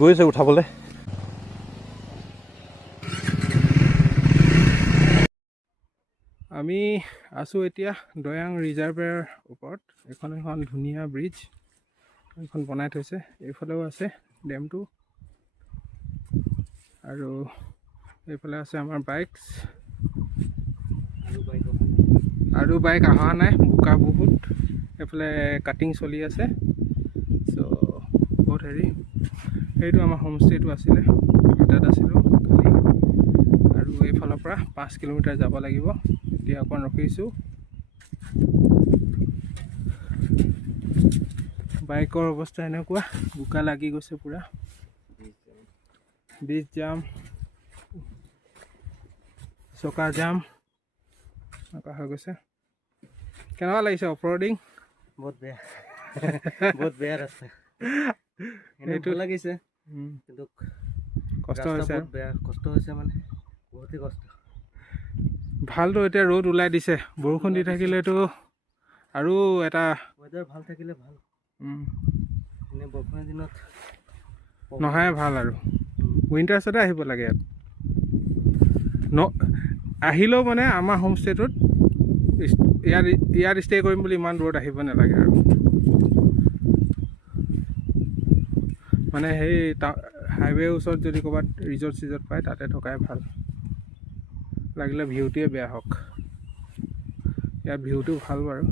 গৈছে উঠাবলৈ। আমি আছোঁ এতিয়া দৈয়াং ৰিজাৰ্ভৰ ওপৰত। এখন ধুনীয়া ব্ৰিজ এখন বনাই থৈছে। এইফালেও আছে ডেমটো আৰু এইফালে আছে আমাৰ বাইকছ আৰু বাইক অহা নাই, বোকা বহুত। এইফালে কাটিং চলি আছে। চ' বহুত সেইটো আমাৰ হোমষ্টেটো আছিলে, আমি তাত আছিলোঁ কালি। আৰু এইফালৰ পৰা 5 কিলোমিটাৰ যাব লাগিব। এতিয়া অকণ ৰখিছোঁ। বাইকৰ অৱস্থা এনেকুৱা, বোকা লাগি গৈছে পুৰা, ব্ৰিজ জাম, চকা জাম এনেকুৱা হৈ গৈছে। কেনেকুৱা লাগিছে অফৰোডিং? বহুত বেয়া বহুত বেয়া ৰাস্তা। এইটো লাগিছে কিন্তু কষ্ট হৈছে, বহুত বেয়া কষ্ট হৈছে, মানে বহুতেই কষ্ট। ভালতো এতিয়া ৰ'দ ওলাই দিছে। বৰষুণ দি থাকিলেতো আৰু এটা ৱেডাৰ ভাল থাকিলে ভাল। এনে বৰষুণৰ দিনত নহয় ভাল। আৰু উইণ্টাৰ্ছতে আহিব লাগে ইয়াত। আহিলেও মানে আমাৰ হোমষ্টেটোত ইয়াত ষ্টে কৰিম বুলি ইমান দূৰত আহিব নালাগে। আৰু মানে সেই হাইৱেৰ ওচৰত যদি ক'ৰবাত ৰিজৰ্ট চিজৰ্ট পায় তাতে থকাই ভাল, লাগিলে ভিউটোৱে বেয়া হওক। ইয়াত ভিউটো ভাল বাৰু।